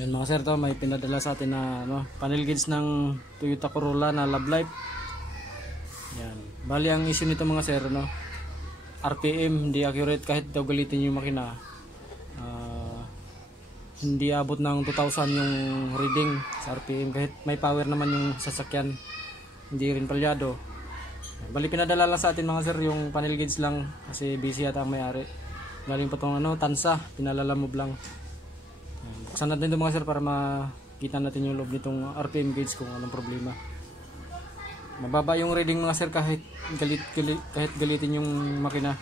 Yan mga sir, to may pinadala sa atin na panel gauge ng Toyota Corolla na Love Life. Yan. Bali ang issue nito mga sir, RPM hindi accurate kahit daw galitin yung makina. Hindi abot ng 2,000 yung reading sa RPM kahit may power naman yung sasakyan. Hindi rin palyado. Bali pinadala lang sa atin mga sir yung panel gauge lang kasi busy yata ang may-ari. Galing pa tong tansa, pinalalamove lang. Buksan natin ito mga sir para makita natin yung loob nitong RPM gauge kung anong problema. Mababa yung reading mga sir kahit galitin yung makina.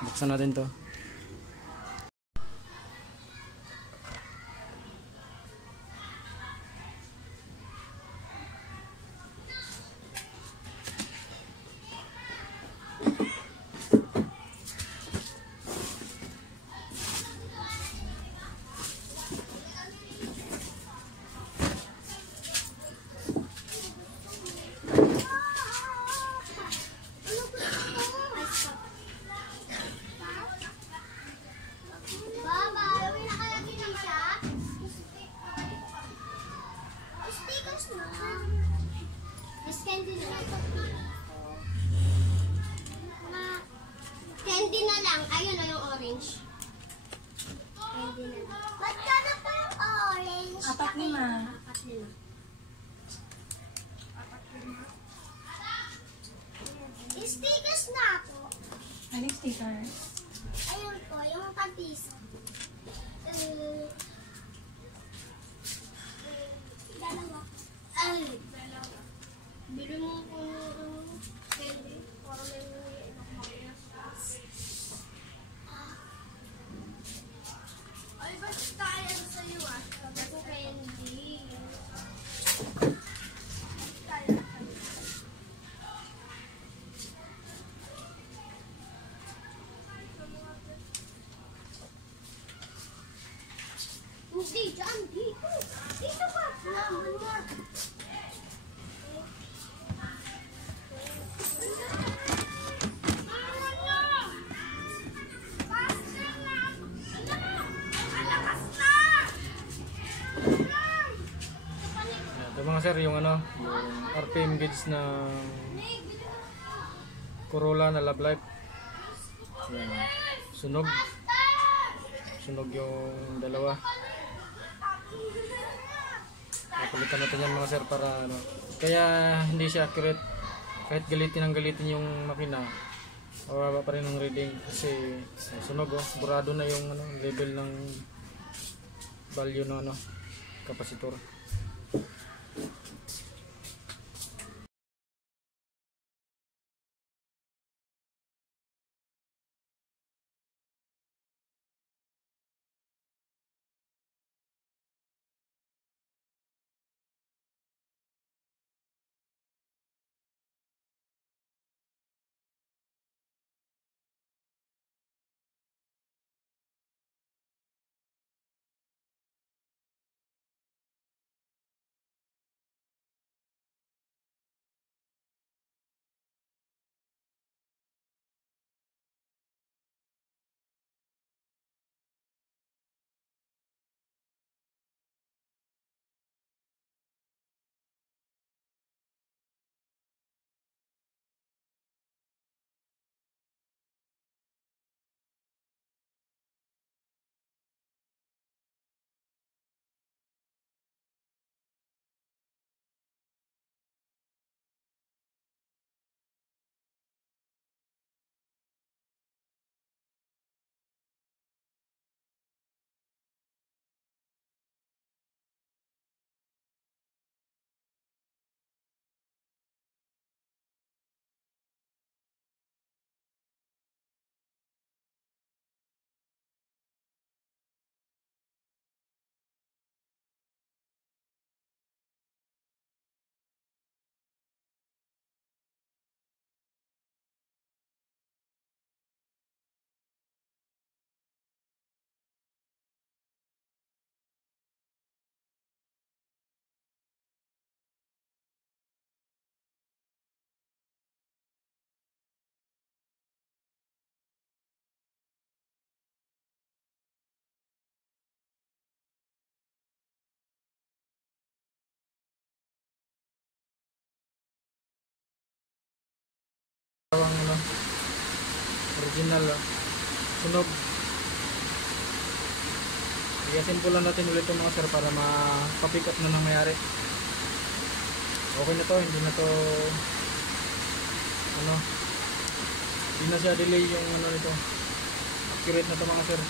Buksan natin to. Candy na lang. Ayun na yung orange. Candy na lang. Ba't ka na pa yung orange? 4-5. 4-5. Stickers na ako. Anong sticker? Ayun po, yung pag-piso. Dalawa. Ay, dalawa. Bili mo ko candy. Para may ay, basta yan sa'yo sabi ko candy. Hindi, dyan, dito. Dito pa. Naman nga. Ito mga sir yung yung RPM gauge na Corolla na Love Life. Yan. Sunog yung dalawa. Napalitan natin yan mga sir para kaya hindi siya accurate kahit galitin yung makina. Mababa pa rin ang reading kasi sunog burado na yung level ng value ng kapasitor. original sunog. Iasin po lang natin ulit yung mga sir para ma-pick up na nangyari. Okay na to, hindi na to ano, hindi na siya delay yung ano nito, accurate na to mga sir.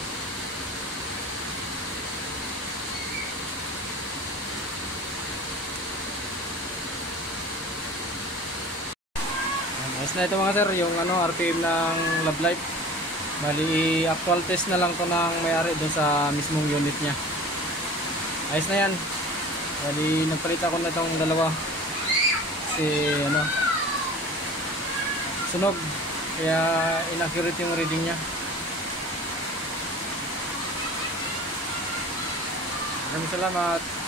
Ayos na ito mga sir, yung ano, RPM ng Love Life. Bali, actual test na lang to ng may-ari doon sa mismong unit niya. Ayos na yan. Bali, nagpalit ako na itong dalawa. Kasi ano, sunog. Kaya inaccurate yung reading niya. Maraming salamat.